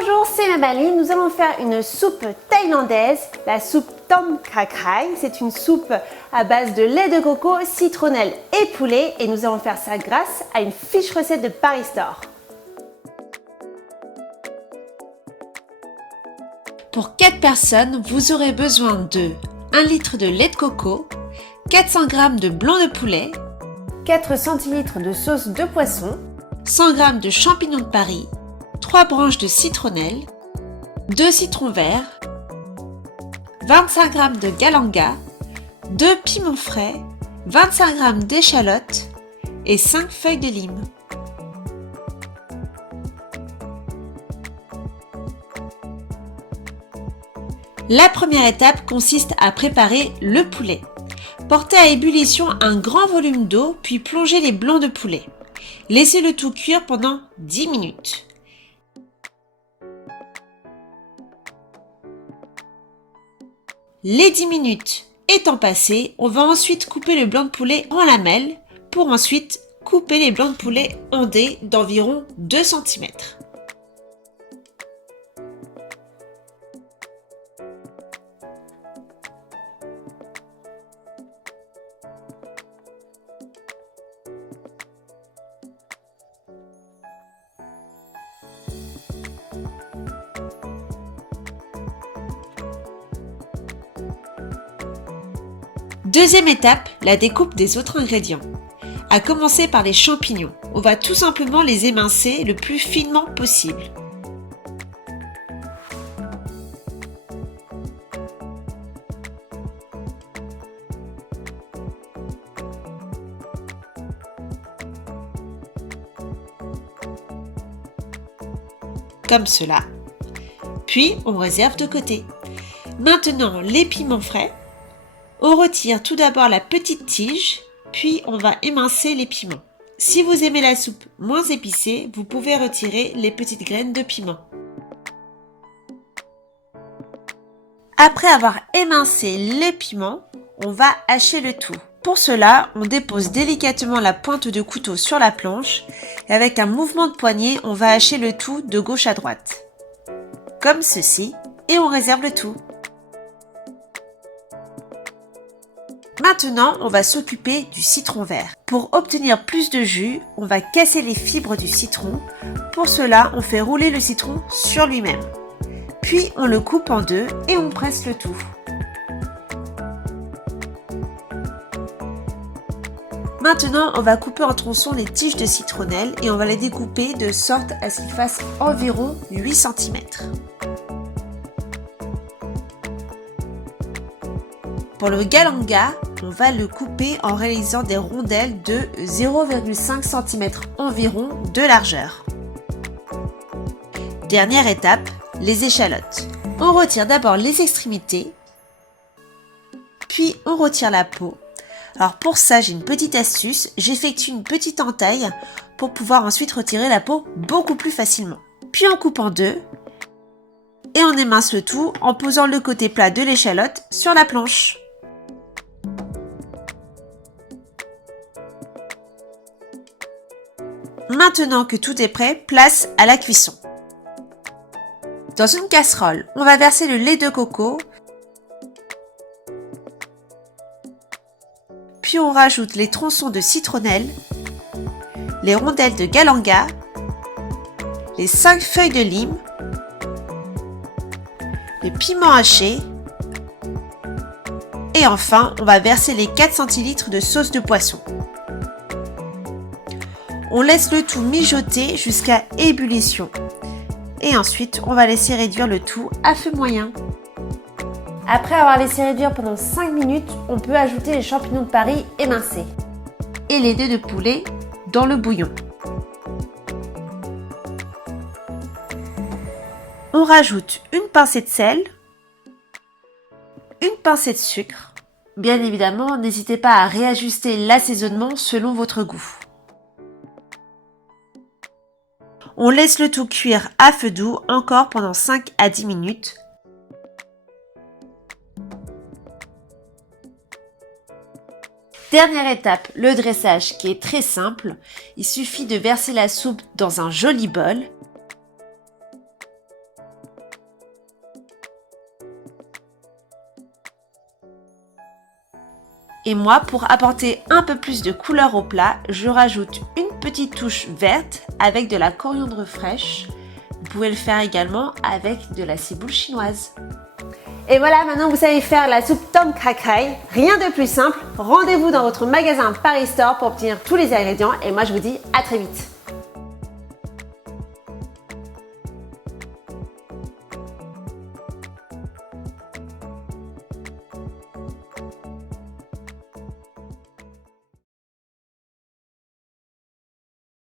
Bonjour, c'est Mabaline. Nous allons faire une soupe thaïlandaise, la soupe Tom Kha Khai. C'est une soupe à base de lait de coco, citronnelle et poulet et nous allons faire ça grâce à une fiche recette de Paris Store. Pour 4 personnes, vous aurez besoin de 1 litre de lait de coco, 400 g de blanc de poulet, 4 cl de sauce de poisson, 100 g de champignons de Paris, 3 branches de citronnelle, 2 citrons verts, 25 g de galanga, 2 piments frais, 25 g d'échalotes et 5 feuilles de lime. La première étape consiste à préparer le poulet. Portez à ébullition un grand volume d'eau puis plongez les blancs de poulet. Laissez le tout cuire pendant 10 minutes. Les 10 minutes étant passées, on va ensuite couper le blanc de poulet en lamelles pour ensuite couper les blancs de poulet en dés d'environ 2 cm. Deuxième étape, la découpe des autres ingrédients. À commencer par les champignons. On va tout simplement les émincer le plus finement possible. Comme cela. Puis on réserve de côté. Maintenant, les piments frais. On retire tout d'abord la petite tige, puis on va émincer les piments. Si vous aimez la soupe moins épicée, vous pouvez retirer les petites graines de piment. Après avoir émincé les piments, on va hacher le tout. Pour cela, on dépose délicatement la pointe de couteau sur la planche et avec un mouvement de poignet, on va hacher le tout de gauche à droite. Comme ceci, et on réserve le tout. Maintenant, on va s'occuper du citron vert. Pour obtenir plus de jus, on va casser les fibres du citron. Pour cela, on fait rouler le citron sur lui-même. Puis, on le coupe en deux et on presse le tout. Maintenant, on va couper en tronçons les tiges de citronnelle et on va les découper de sorte à ce qu'ils fassent environ 8 cm. Pour le galanga, on va le couper en réalisant des rondelles de 0,5 cm environ de largeur. Dernière étape, les échalotes. On retire d'abord les extrémités, puis on retire la peau. Alors pour ça, j'ai une petite astuce, j'effectue une petite entaille pour pouvoir ensuite retirer la peau beaucoup plus facilement. Puis on coupe en deux et on émince le tout en posant le côté plat de l'échalote sur la planche. Maintenant que tout est prêt, place à la cuisson. Dans une casserole, on va verser le lait de coco, puis on rajoute les tronçons de citronnelle, les rondelles de galanga, les 5 feuilles de lime, les piments hachés et enfin, on va verser les 4 cl de sauce de poisson. On laisse le tout mijoter jusqu'à ébullition. Et ensuite, on va laisser réduire le tout à feu moyen. Après avoir laissé réduire pendant 5 minutes, on peut ajouter les champignons de Paris émincés Et les dés de poulet dans le bouillon. On rajoute une pincée de sel, une pincée de sucre. Bien évidemment, n'hésitez pas à réajuster l'assaisonnement selon votre goût. On laisse le tout cuire à feu doux encore pendant 5 à 10 minutes. Dernière étape, le dressage qui est très simple. Il suffit de verser la soupe dans un joli bol. Et moi, pour apporter un peu plus de couleur au plat, je rajoute une petite touche verte avec de la coriandre fraîche. Vous pouvez le faire également avec de la ciboule chinoise. Et voilà, maintenant vous savez faire la soupe tom kha khai. Rien de plus simple. Rendez-vous dans votre magasin Paris Store pour obtenir tous les ingrédients et moi je vous dis à très vite.